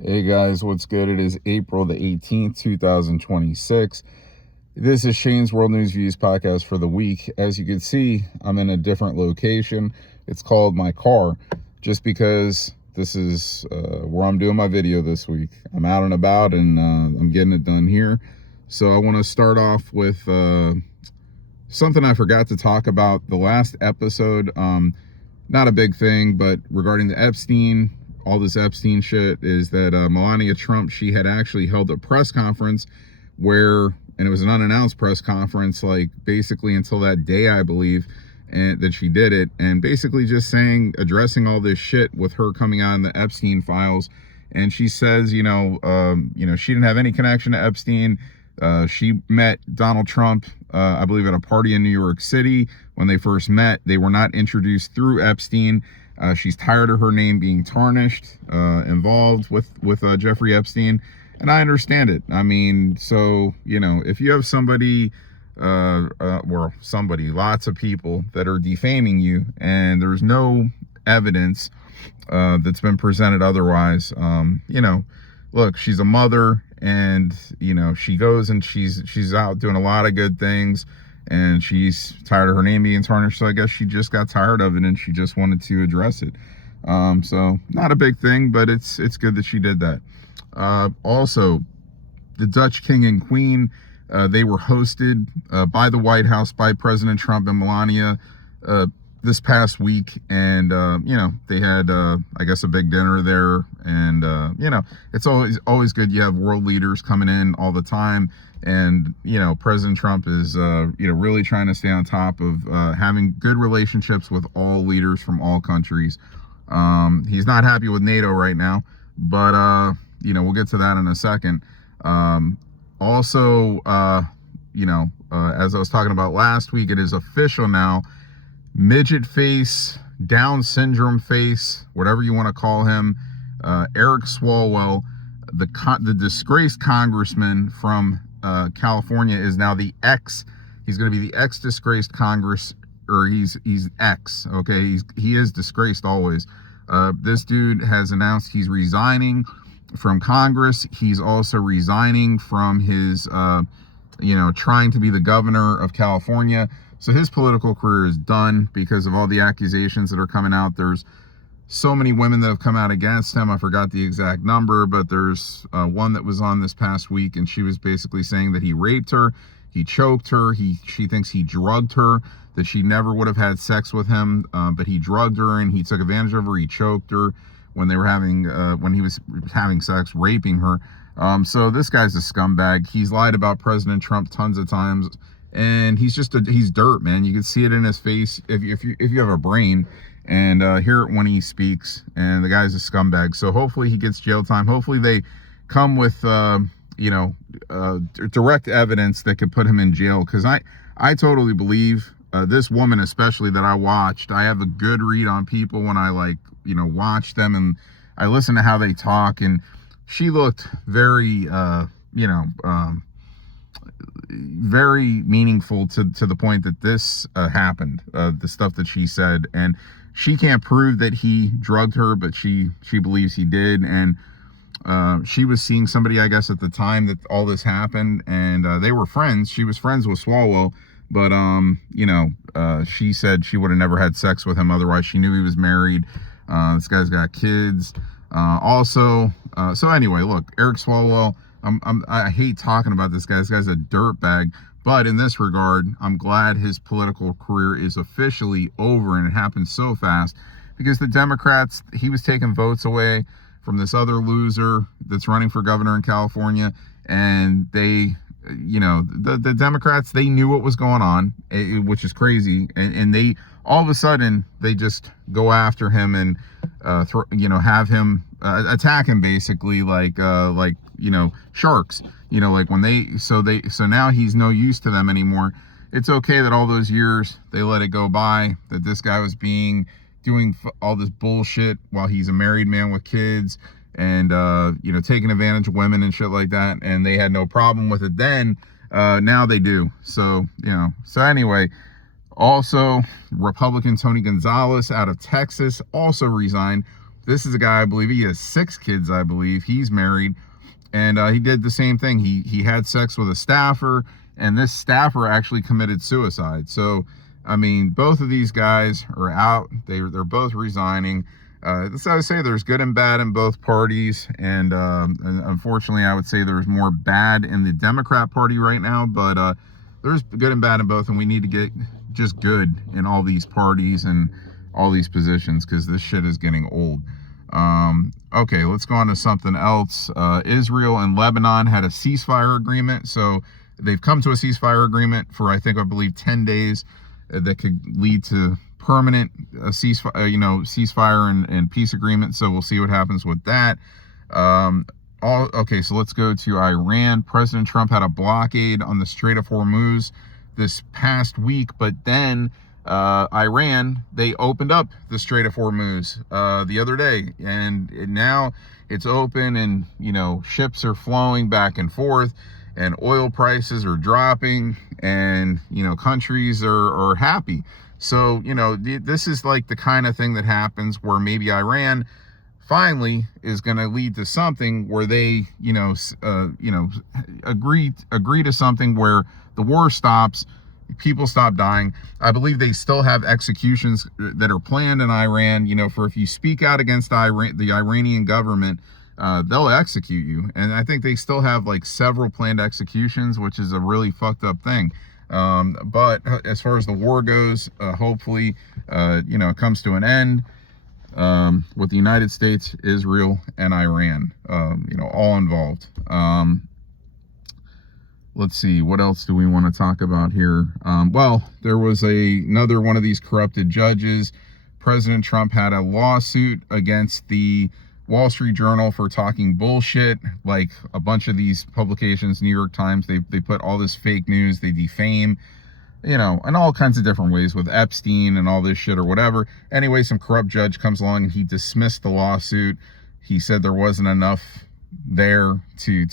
Hey guys, what's good? It is April the 18th, 2026. This is Shane's World News Views podcast for the week. As you can see, I'm in a different location. It's called my car, just because this is where I'm doing my video this week. I'm out and about and I'm getting it done here. So I want to start off with something I forgot to talk about the last episode. Not a big thing, but regarding the Epstein, all this Epstein shit, is that Melania Trump, she had actually held a press conference where, and it was an unannounced press conference, like basically until that day, I believe, and that she did it, and basically just addressing all this shit with her coming out in the Epstein files. And she says, she didn't have any connection to Epstein. She met Donald Trump, I believe, at a party in New York City. When they first met, they were not introduced through Epstein. She's tired of her name being tarnished, involved with Jeffrey Epstein. And I understand it. I mean, so, if you have somebody, lots of people that are defaming you and there's no evidence that's been presented otherwise, look, she's a mother, and, she goes and she's out doing a lot of good things, and she's tired of her name being tarnished. So I guess she just got tired of it and she just wanted to address it. So not a big thing, but it's good that she did that. Also, the Dutch King and Queen, they were hosted by the White House, by President Trump and Melania this past week. And, they had, I guess, a big dinner there. And, it's always good. You have world leaders coming in all the time. And, President Trump is, really trying to stay on top of having good relationships with all leaders from all countries. He's not happy with NATO right now, but, we'll get to that in a second. Also, as I was talking about last week, it is official now. Midget face, Down syndrome face, whatever you want to call him, Eric Swalwell, the disgraced congressman from California, is now he's going to be the ex-disgraced Congress, or he's ex, okay? He is disgraced always. This dude has announced he's resigning from Congress. He's also resigning from his, trying to be the governor of California. So his political career is done because of all the accusations that are coming out. There's so many women that have come out against him. I forgot the exact number, but there's one that was on this past week, and she was basically saying that he raped her, he choked her, she thinks he drugged her, that she never would have had sex with him, but he drugged her and he took advantage of her, he choked her when he was having sex, raping her. So this guy's a scumbag. He's lied about President Trump tons of times, and he's dirt, man. You can see it in his face if you have a brain, and hear it when he speaks. And the guy's a scumbag. So hopefully he gets jail time. Hopefully they come with direct evidence that could put him in jail, because I totally believe this woman, especially, that I watched. I have a good read on people when I watch them, and I listen to how they talk, and she looked very very meaningful to the point that this happened, the stuff that she said. And she can't prove that he drugged her, but she believes he did. And she was seeing somebody, I guess, at the time that all this happened, and they were friends. She was friends with Swalwell, but she said she would have never had sex with him otherwise. She knew he was married. This guy's got kids. So anyway, look, Eric Swalwell, I hate talking about this guy. This guy's a dirtbag. But in this regard, I'm glad his political career is officially over, and it happened so fast, because the Democrats, he was taking votes away from this other loser that's running for governor in California. And they, the Democrats, they knew what was going on, which is crazy. And they, all of a sudden, they just go after him and, have him attack him, basically, like sharks, so now he's no use to them anymore. It's okay that all those years they let it go by, that this guy was doing all this bullshit while he's a married man with kids, and taking advantage of women and shit like that, and they had no problem with it then. Now they do. So anyway, also Republican Tony Gonzales out of Texas also resigned. This is a guy, I believe he has 6 kids, I believe. He's married, and he did the same thing. He had sex with a staffer, and this staffer actually committed suicide. So, I mean, both of these guys are out. They're both resigning. That's how I say there's good and bad in both parties, and unfortunately, I would say there's more bad in the Democrat Party right now, but there's good and bad in both, and we need to get just good in all these parties and all these positions, because this shit is getting old. Okay, let's go on to something else. Israel and Lebanon had a ceasefire agreement, so they've come to a ceasefire agreement for, I believe 10 days that could lead to permanent ceasefire and peace agreement. So we'll see what happens with that. Okay, so let's go to Iran. President Trump had a blockade on the Strait of Hormuz this past week, but then Iran, they opened up the Strait of Hormuz the other day, and now it's open, and ships are flowing back and forth, and oil prices are dropping, and countries are happy. So this is like the kind of thing that happens where maybe Iran finally is going to lead to something where they agree to something where the war stops, people stop dying. I believe they still have executions that are planned in Iran, for if you speak out against the Iranian government, they'll execute you. And I think they still have like several planned executions, which is a really fucked up thing. But as far as the war goes, hopefully, it comes to an end with the United States, Israel, and Iran, all involved. Let's see, what else do we want to talk about here? Well, there was another one of these corrupted judges. President Trump had a lawsuit against the Wall Street Journal for talking bullshit. Like a bunch of these publications, New York Times, they put all this fake news, they defame, in all kinds of different ways with Epstein and all this shit or whatever. Anyway, some corrupt judge comes along and he dismissed the lawsuit. He said there wasn't enough there to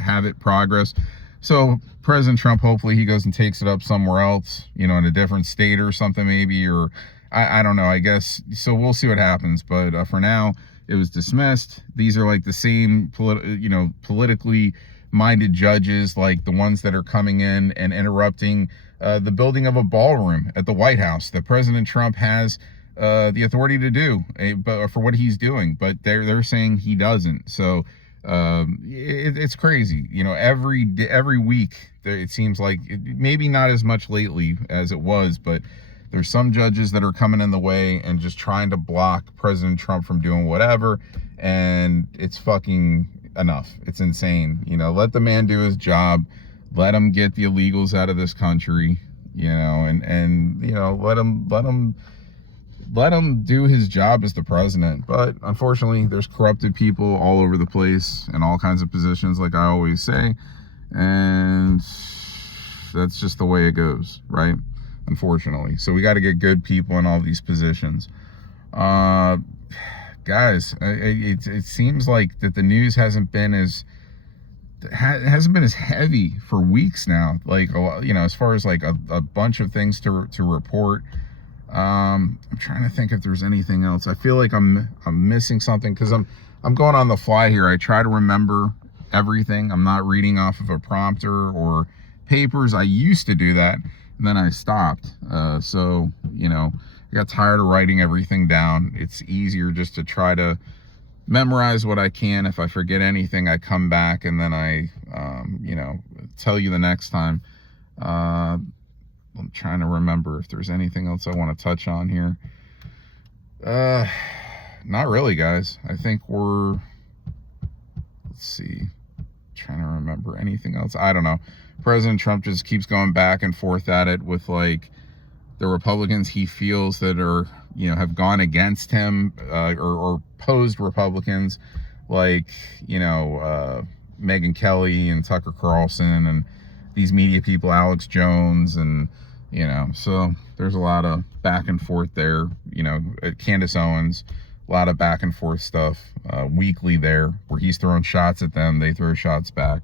have it progress. So President Trump, hopefully he goes and takes it up somewhere else, in a different state or something maybe, or I don't know, I guess. So we'll see what happens. But for now, it was dismissed. These are like the same politically minded judges, like the ones that are coming in and interrupting the building of a ballroom at the White House that President Trump has the authority to do, but for what he's doing, but they're saying he doesn't. So it's crazy. Every week it seems like, maybe not as much lately as it was, but there's some judges that are coming in the way and just trying to block President Trump from doing whatever, and it's fucking enough. It's insane. Let the man do his job. Let him get the illegals out of this country, and let him do his job as the president. But unfortunately, there's corrupted people all over the place in all kinds of positions, like I always say, and that's just the way it goes, right? Unfortunately. So we got to get good people in all these positions. Guys, it seems like that the news hasn't been as heavy for weeks now. Like, as far as like a bunch of things to report. I'm trying to think if there's anything else. I feel like I'm missing something, because I'm going on the fly here. I try to remember everything. I'm not reading off of a prompter or papers. I used to do that, and then I stopped. So I got tired of writing everything down. It's easier just to try to memorize what I can. If I forget anything, I come back and then I tell you the next time. I'm trying to remember if there's anything else I want to touch on here. Not really, guys. I think let's see, trying to remember anything else. I don't know. President Trump just keeps going back and forth at it with like the Republicans he feels that are, have gone against him, or posed Republicans, like, Megyn Kelly and Tucker Carlson and these media people, Alex Jones, and so there's a lot of back and forth there. Candace Owens, a lot of back and forth stuff weekly there, where he's throwing shots at them, they throw shots back.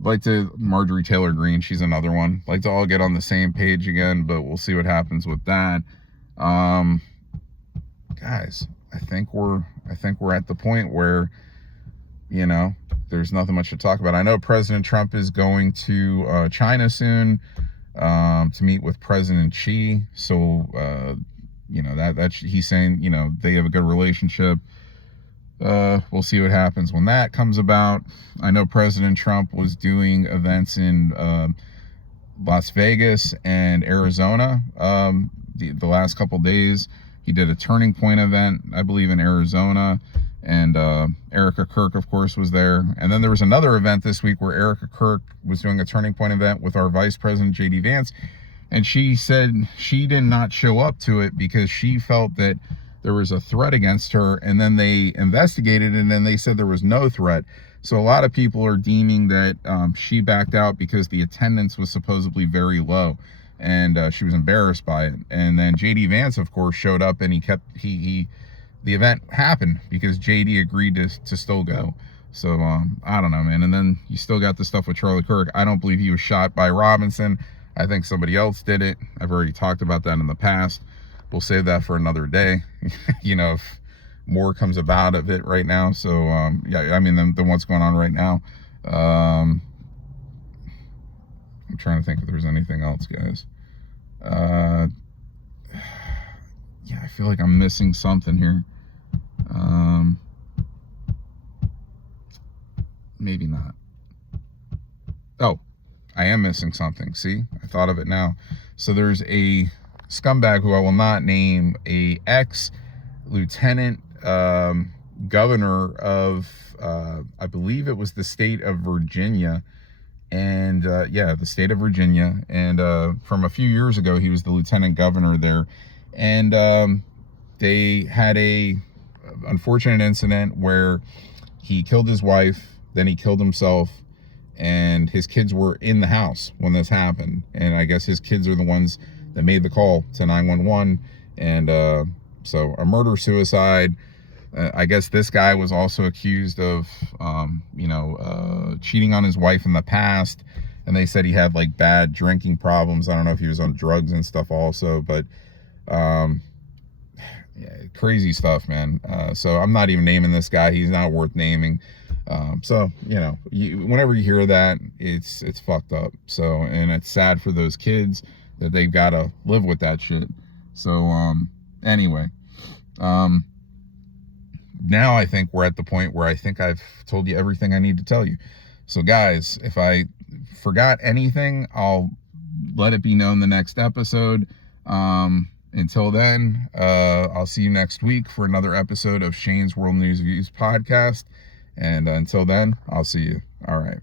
Marjorie Taylor Greene, she's another one. Like to all get on the same page again, but we'll see what happens with that. guys, I think we're at the point where, you know, there's nothing much to talk about. I know President Trump is going to China soon to meet with President Xi. So, you know, that he's saying, you know, they have a good relationship. We'll see what happens when that comes about. I know President Trump was doing events in Las Vegas and Arizona the last couple days. He did a Turning Point event, I believe, in Arizona, and Erica Kirk, of course, was there. And then there was another event this week where Erica Kirk was doing a Turning Point event with our Vice President, J.D. Vance, and she said she did not show up to it because she felt that there was a threat against her, and then they investigated, and then they said there was no threat. So a lot of people are deeming that she backed out because the attendance was supposedly very low, and she was embarrassed by it. And then JD Vance, of course, showed up, and the event happened because JD agreed to still go. So I don't know, man. And then you still got the stuff with Charlie Kirk. I don't believe he was shot by Robinson. I think somebody else did it. I've already talked about that in the past. We'll save that for another day. You know, if more comes about of it right now. So yeah, I mean, than what's going on right now. I'm trying to think if there's anything else, guys. Yeah, I feel like I'm missing something here. Maybe not. Oh, I am missing something. See, I thought of it now. So there's a scumbag who I will not name, a ex-lieutenant governor of, I believe it was the state of Virginia. And yeah, the state of Virginia. And from a few years ago, he was the lieutenant governor there. And they had a unfortunate incident where he killed his wife, then he killed himself, and his kids were in the house when this happened. And I guess his kids are the ones that made the call to 911. And so a murder-suicide. I guess this guy was also accused of, you know, cheating on his wife in the past. And they said he had like bad drinking problems. I don't know if he was on drugs and stuff also, but yeah, crazy stuff, man. So I'm not even naming this guy. He's not worth naming. So, you know, whenever you hear that, it's fucked up. So, and it's sad for those kids that they've got to live with that shit. So, anyway, now I think we're at the point where I think I've told you everything I need to tell you. So guys, if I forgot anything, I'll let it be known the next episode. Until then, I'll see you next week for another episode of Shane's World News Views podcast. And until then, I'll see you. All right.